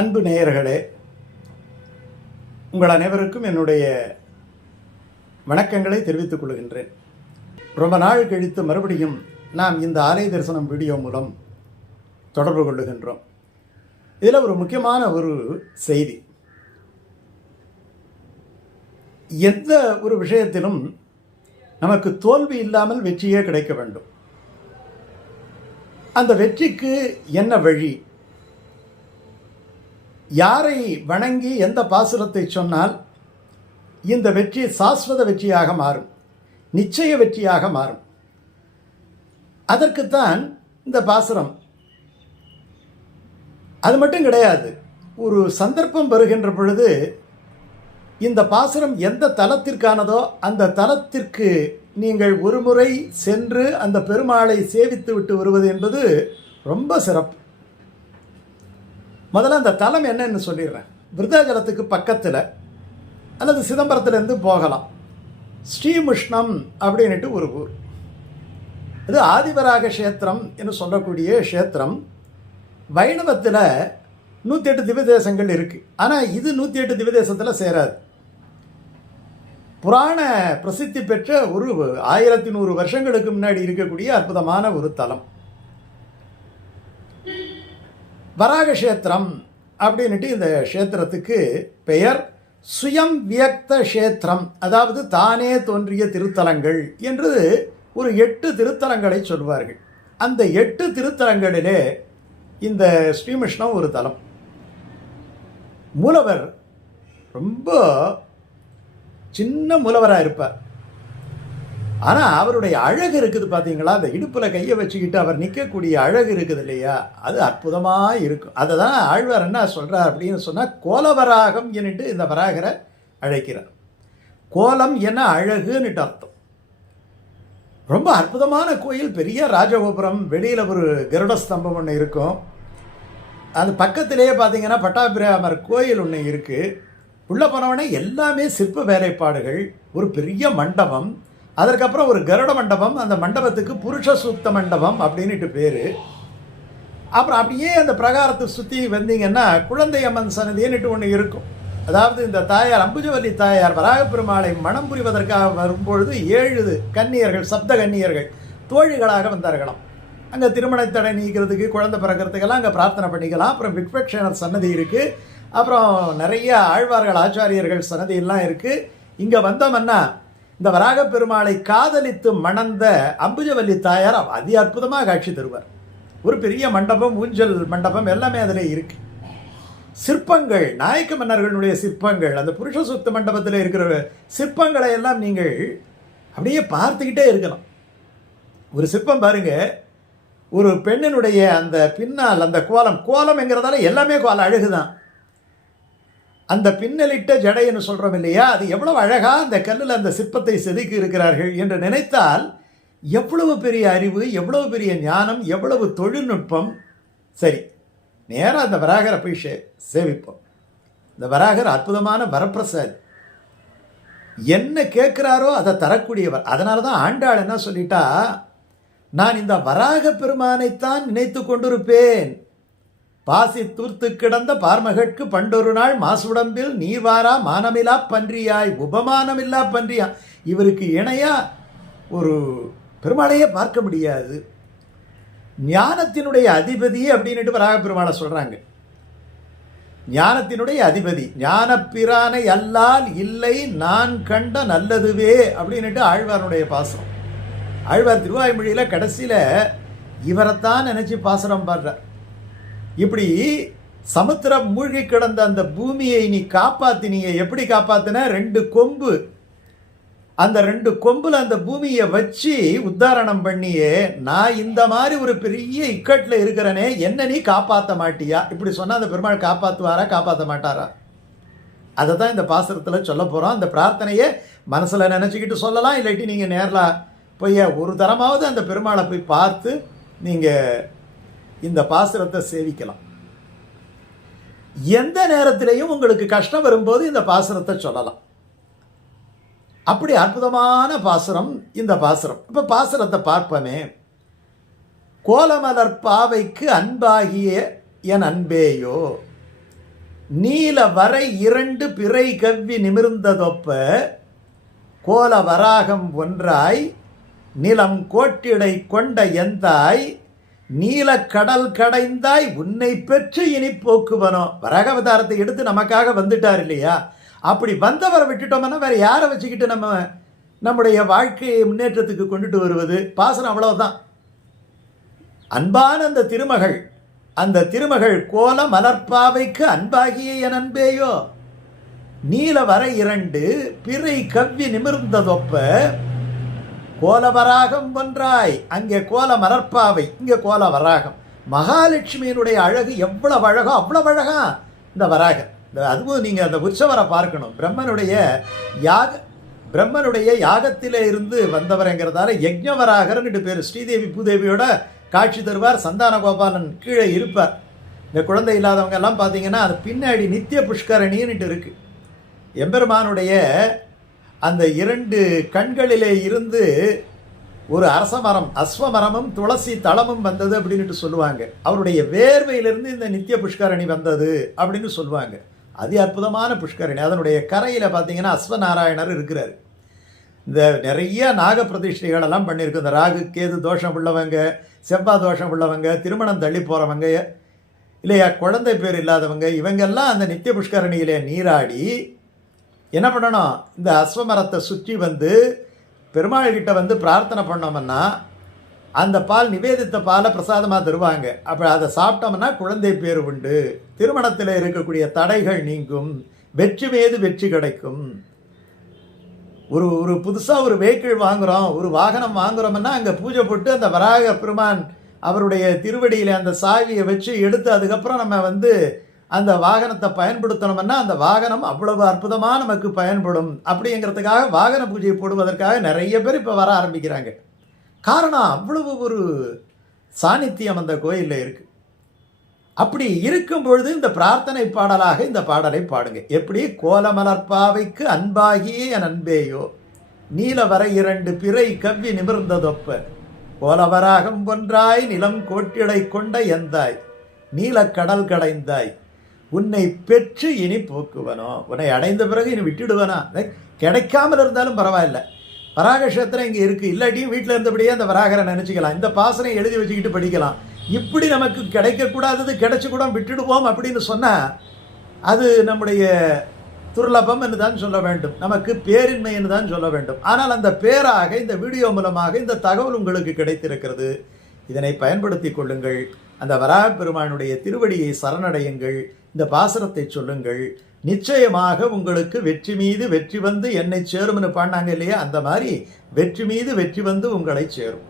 அன்பு நேயர்களே உங்கள் அனைவருக்கும் என்னுடைய வணக்கங்களை தெரிவித்துக் கொள்கின்றேன். ரொம்ப நாள் கழித்து மறுபடியும் நாம் இந்த ஆலய தரிசனம் வீடியோ மூலம் தொடர்பு கொள்ளுகின்றோம். இதில் ஒரு முக்கியமான ஒரு செய்தி. எந்த ஒரு விஷயத்திலும் நமக்கு தோல்வி இல்லாமல் வெற்றியே கிடைக்க வேண்டும். அந்த வெற்றிக்கு என்ன வழி? யாரை வணங்கி எந்த பாசுரத்தை சொன்னால் இந்த வெற்றி சாஸ்வத வெற்றியாக மாறும் நிச்சய வெற்றியாக மாறும். அதற்குத்தான் இந்த பாசுரம். அது மட்டும் கிடையாது ஒரு சந்தர்ப்பம் வருகின்ற பொழுது இந்த பாசுரம் எந்த தலத்திற்கானதோ அந்த தலத்திற்கு நீங்கள் ஒருமுறை சென்று அந்த பெருமாளை சேவித்து விட்டு வருவது என்பது ரொம்ப சிறப்பு. முதல்ல அந்த தலம் என்னன்னு சொல்லிடுறேன். விருதாச்சலத்துக்கு பக்கத்தில் அல்லது சிதம்பரத்துலேருந்து போகலாம். ஸ்ரீமுஷ்ணம் அப்படின்ட்டு ஒரு ஊர். இது ஆதிவராக கஷேத்திரம் என்று சொல்லக்கூடிய க்ஷேத்திரம். வைணவத்தில் நூற்றி எட்டு திவ்யதேசங்கள் இருக்குது ஆனால் இது நூற்றி எட்டு திவ்யதேசத்தில் சேராது. புராண பிரசித்தி பெற்ற ஒரு ஆயிரத்தி நூறு வருஷங்களுக்கு முன்னாடி இருக்கக்கூடிய அற்புதமான ஒரு தலம். வராக கஷேத்திரம் அப்படின்ட்டு இந்த க்ஷேத்திரத்துக்கு பெயர் சுயம் வியக்த க்ஷேத்திரம். அதாவது தானே தோன்றிய திருத்தலங்கள் என்று ஒரு எட்டு திருத்தலங்களை சொல்வார்கள். அந்த எட்டு திருத்தலங்களிலே இந்த ஸ்ரீமிஷ்ணம் ஒரு தலம். மூலவர் ரொம்ப சின்ன மூலவராக இருப்பார். ஆனால் அவருடைய அழகு இருக்குது பார்த்தீங்களா அந்த இடுப்பில் கையை வச்சுக்கிட்டு அவர் நிற்கக்கூடிய அழகு இருக்குது இல்லையா? அது அற்புதமாக இருக்கும். அதை தான் ஆழ்வார் என்ன சொல்கிறார் அப்படின்னு சொன்னால் கோலவராகம் என்னட்டு இந்த வராகரை அழைக்கிறார். கோலம் என்ன அழகுன்னுட்டு அர்த்தம். ரொம்ப அற்புதமான கோயில் பெரிய ராஜகோபுரம் வெளியில் ஒரு கருட ஸ்தம்பம் ஒன்று இருக்கும். அது பக்கத்திலேயே பார்த்தீங்கன்னா பட்டாபிராமர் கோயில் ஒன்று இருக்குது உள்ளே போனவொடனே எல்லாமே சிற்ப வேலைப்பாடுகள் ஒரு பெரிய மண்டபம். அதற்கப்புறம் ஒரு கருட மண்டபம் அந்த மண்டபத்துக்கு புருஷ சூக்த மண்டபம் அப்படின்ட்டு பேர். அப்புறம் அப்படியே அந்த பிரகாரத்தை சுற்றி வந்தீங்கன்னா குழந்தை அம்மன் சன்னதின்னுட்டு ஒன்று இருக்கும். அதாவது இந்த தாயார் அம்புஜவல்லி தாயார் வராக பெருமாளை மனம் புரிவதற்காக வரும்பொழுது ஏழு கன்னியர்கள் சப்த கன்னியர்கள் தோழிகளாக வந்தார்களாம். அங்கே திருமணத்தடை நீக்கிறதுக்கு குழந்தை பிறக்கிறதுக்கெல்லாம் அங்கே பிரார்த்தனை பண்ணிக்கலாம். அப்புறம் விக்வக்ஷனர் சன்னதி இருக்குது அப்புறம் நிறைய ஆழ்வார்கள் ஆச்சாரியர்கள் சன்னதியெல்லாம் இருக்குது இங்கே வந்தோம்னா இந்த வராக பெருமாளை காதலித்து மணந்த அம்புஜவல்லி தாயார் அதி அற்புதமாக காட்சி தருவார். ஒரு பெரிய மண்டபம் ஊஞ்சல் மண்டபம் எல்லாமே அதில் இருக்கு. சிற்பங்கள் நாயக்க மன்னர்களுடைய சிற்பங்கள் அந்த புருஷ சுத்த மண்டபத்தில் இருக்கிற சிற்பங்களை எல்லாம் நீங்கள் அப்படியே பார்த்துக்கிட்டே இருக்கலாம். ஒரு சிற்பம் பாருங்க. ஒரு பெண்ணினுடைய அந்த பின்னால் அந்த கோலம் கோலம்ங்கிறதால எல்லாமே கோலம் அழகுதான். அந்த பின்னலிட்ட ஜடைன்னு சொல்கிறோம் இல்லையா? அது எவ்வளவு அழகாக அந்த கல்லில் அந்த சிற்பத்தை செதுக்கி இருக்கிறார்கள் என்று நினைத்தால் எவ்வளவு பெரிய அறிவு எவ்வளவு பெரிய ஞானம் எவ்வளவு தொழில்நுட்பம். சரி நேராக அந்த வராகரை போய் சே சேவிப்போம். இந்த வராகர் அற்புதமான வரப்பிரசாத் என்ன கேட்குறாரோ அதை தரக்கூடியவர். அதனால தான் ஆண்டாள் என்ன சொல்லிட்டா நான் இந்த வராக பெருமானைத்தான் நினைத்து கொண்டிருப்பேன். பாசி தூர்த்து கிடந்த பார்மகட்கு பண்டொரு நாள் மாசுடம்பில் நீவாரா மானமிலா பன்றியாய் உபமானமில்லா பன்றியா? இவருக்கு இணையா ஒரு பெருமாளையே பார்க்க முடியாது. ஞானத்தினுடைய அதிபதி அப்படின்னுட்டு வராக பெருமாளை சொல்கிறாங்க ஞானத்தினுடைய அதிபதி ஞானப்பிரானை அல்லால் இல்லை நான் கண்ட நல்லதுவே அப்படின்னுட்டு ஆழ்வாருடைய பாசனம் ஆழ்வார் திருவாய்மொழியில் கடைசியில் இவரைத்தான் நினச்சி பாசனம் பாடுறார். இப்படி சமுத்திரம் மூழ்கி கிடந்த அந்த பூமியை நீ காப்பாத்தினீங்க எப்படி காப்பாத்தின? ரெண்டு கொம்பு. அந்த ரெண்டு கொம்புல அந்த பூமியை வச்சு உத்தாரணம் பண்ணியே நான் இந்த மாதிரி ஒரு பெரிய இக்கட்டில் இருக்கிறனே என்ன நீ காப்பாற்ற மாட்டியா? இப்படி சொன்னால் அந்த பெருமாள் காப்பாற்றுவாரா காப்பாற்ற மாட்டாரா? அதை தான் இந்த பாசனத்தில் சொல்ல போகிறோம் அந்த பிரார்த்தனையை மனசில் நினச்சிக்கிட்டு சொல்லலாம் இல்லாட்டி நீங்கள் நேரில் போய் ஒரு தரமாவது அந்த பெருமாளை போய் பார்த்து நீங்கள் இந்த பாசுரத்தை சேவிக்கலாம். எந்த நேரத்திலையும் உங்களுக்கு கஷ்டம் வரும்போது இந்த பாசுரத்தை சொல்லலாம். அப்படி அற்புதமான பாசுரம் இந்த பாசுரம். இப்போ பாசுரத்தை பார்ப்போமே. கோலமலர் பாவைக்கு அன்பாகிய என் அன்பேயோ நீல வரை இரண்டு பிறை கவ்வி நிமிர்ந்ததொப்ப கோல வராகம் ஒன்றாய் நிலம் கோட்டிடை கொண்ட எந்தாய் நீல கடல் கடைந்தாய் உன்னை பெற்று இனி போக்குவனோ. வராகாவதாரத்தை எடுத்து நமக்காக வந்துட்டார் இல்லையா? அப்படி வந்தவரை விட்டுட்டோம்னா வேற யாரை வச்சுக்கிட்டு நம்ம நம்முடைய வாழ்க்கையை முன்னேற்றத்துக்கு கொண்டுட்டு வருவது? பாசனம் அவ்வளவுதான். அன்பான அந்த திருமகள் அந்த திருமகள் கோல மலர்பாவைக்கு அன்பாகிய என் அன்பேயோ. நீல வர இரண்டு பிறை கவ்வி நிமிர்ந்ததொப்ப கோலவராகம் ஒன்றாய். அங்கே கோல மலர்ப்பாவை இங்கே கோல வராகம் மகாலட்சுமியினுடைய அழகு எவ்வளவு அழகோ அவ்வளவு அழகா. இந்த வராகம். இந்த அதுவும் நீங்கள் அந்த உற்சவரை பார்க்கணும். பிரம்மனுடைய யாக பிரம்மனுடைய யாகத்திலே இருந்து வந்தவர்ங்கிறதால யஜ்ஞவராகர்னுட்டு பேர். ஸ்ரீதேவி பூதேவியோட காட்சி தருவார். சந்தான கோபாலன் கீழே இருப்பார். இந்த குழந்தை இல்லாதவங்க எல்லாம் பார்த்தீங்கன்னா அது பின்னாடி நித்திய புஷ்கரணின்னுட்டு இருக்குது எம்பெருமானுடைய அந்த இரண்டு கண்களிலே இருந்து ஒரு அரச மரம் அஸ்வ மரமும் துளசி தளமும் வந்தது அப்படின்ட்டு சொல்லுவாங்க. அவருடைய வேர்வையிலிருந்து இந்த நித்திய புஷ்கரணி வந்தது அப்படின்னு சொல்லுவாங்க. அதி அற்புதமான புஷ்கரணி. அதனுடைய கரையில் பார்த்தீங்கன்னா அஸ்வநாராயணர் இருக்கிறார். இந்த நிறைய நாக பிரதிஷ்டைகளெல்லாம் பண்ணியிருக்கு இந்த ராகு கேது தோஷம் உள்ளவங்க செவ்வாய் தோஷம் உள்ளவங்க திருமணம் தள்ளி போகிறவங்க இல்லையா குழந்தை பேர் இல்லாதவங்க இவங்கெல்லாம் அந்த நித்திய புஷ்கரணியிலே நீராடி என்ன பண்ணணும்? இந்த அஸ்வமரத்தை சுற்றி வந்து பெருமாள்கிட்ட வந்து பிரார்த்தனை பண்ணோம்னா அந்த பால் நிவேதித்த பாலை பிரசாதமாக தருவாங்க. அப்போ அதை சாப்பிட்டோம்னா குழந்தை பேர் உண்டு. திருமணத்தில் இருக்கக்கூடிய தடைகள் நீங்கும். வெற்றி மீது வெற்றி கிடைக்கும். ஒரு ஒரு புதுசாக ஒரு வெஹிக்கிள் வாங்குகிறோம் ஒரு வாகனம் வாங்குகிறோம்னா அங்கே பூஜை போட்டு அந்த வராக பெருமான் அவருடைய திருவடியில் அந்த சாவியை வச்சு எடுத்து அதுக்கப்புறம் நம்ம வந்து அந்த வாகனத்தை பயன்படுத்தணும்னா அந்த வாகனம் அவ்வளவு அற்புதமாக நமக்கு பயன்படும். அப்படிங்கிறதுக்காக வாகன பூஜை போடுவதற்காக நிறைய பேர் இப்போ வர ஆரம்பிக்கிறாங்க. காரணம் அவ்வளவு ஒரு சாநித்தியம் அந்த கோயிலில் இருக்குது அப்படி இருக்கும் பொழுது இந்த பிரார்த்தனை பாடலாக இந்த பாடலை பாடுங்க. எப்படி? கோலமலர்பாவைக்கு அன்பாகியே என் அன்பேயோ நீல வர இரண்டு பிறை கவ்வி நிமிர்ந்ததொப்ப கோலவராகம் ஒன்றாய் நிலம் கோட்டிடை கொண்ட எந்தாய் நீலக்கடல் கடைந்தாய் உன்னை பெற்று இனி போக்குவனோ உன்னை அடைந்த பிறகு இனி விட்டுடுவனா? கிடைக்காமல் இருந்தாலும் பரவாயில்ல. வராகஷேத்திரம் இங்கே இருக்குது இல்லாட்டியும் வீட்டில் இருந்தபடியே அந்த வராகரை நினச்சிக்கலாம். இந்த பாசனை எழுதி வச்சுக்கிட்டு படிக்கலாம். இப்படி நமக்கு கிடைக்கக்கூடாதது கிடைச்சி கூட விட்டுடுவோம் அப்படின்னு சொன்னால் அது நம்முடைய துர்லபம் என்று தான் சொல்ல வேண்டும். நமக்கு பேரின்மை என்று தான் சொல்ல வேண்டும். ஆனால் அந்த பேராக இந்த வீடியோ மூலமாக இந்த தகவல் உங்களுக்கு கிடைத்திருக்கிறது. இதனை பயன்படுத்தி கொள்ளுங்கள். அந்த வராக பெருமானுடைய திருவடியை சரணடையுங்கள். இந்த பாசனத்தை சொல்லுங்கள். நிச்சயமாக உங்களுக்கு வெற்றி மீது வெற்றி வந்து என்னை சேரும்னு பாடினாங்க இல்லையா? அந்த மாதிரி வெற்றி மீது வெற்றி வந்து உங்களை சேரும்.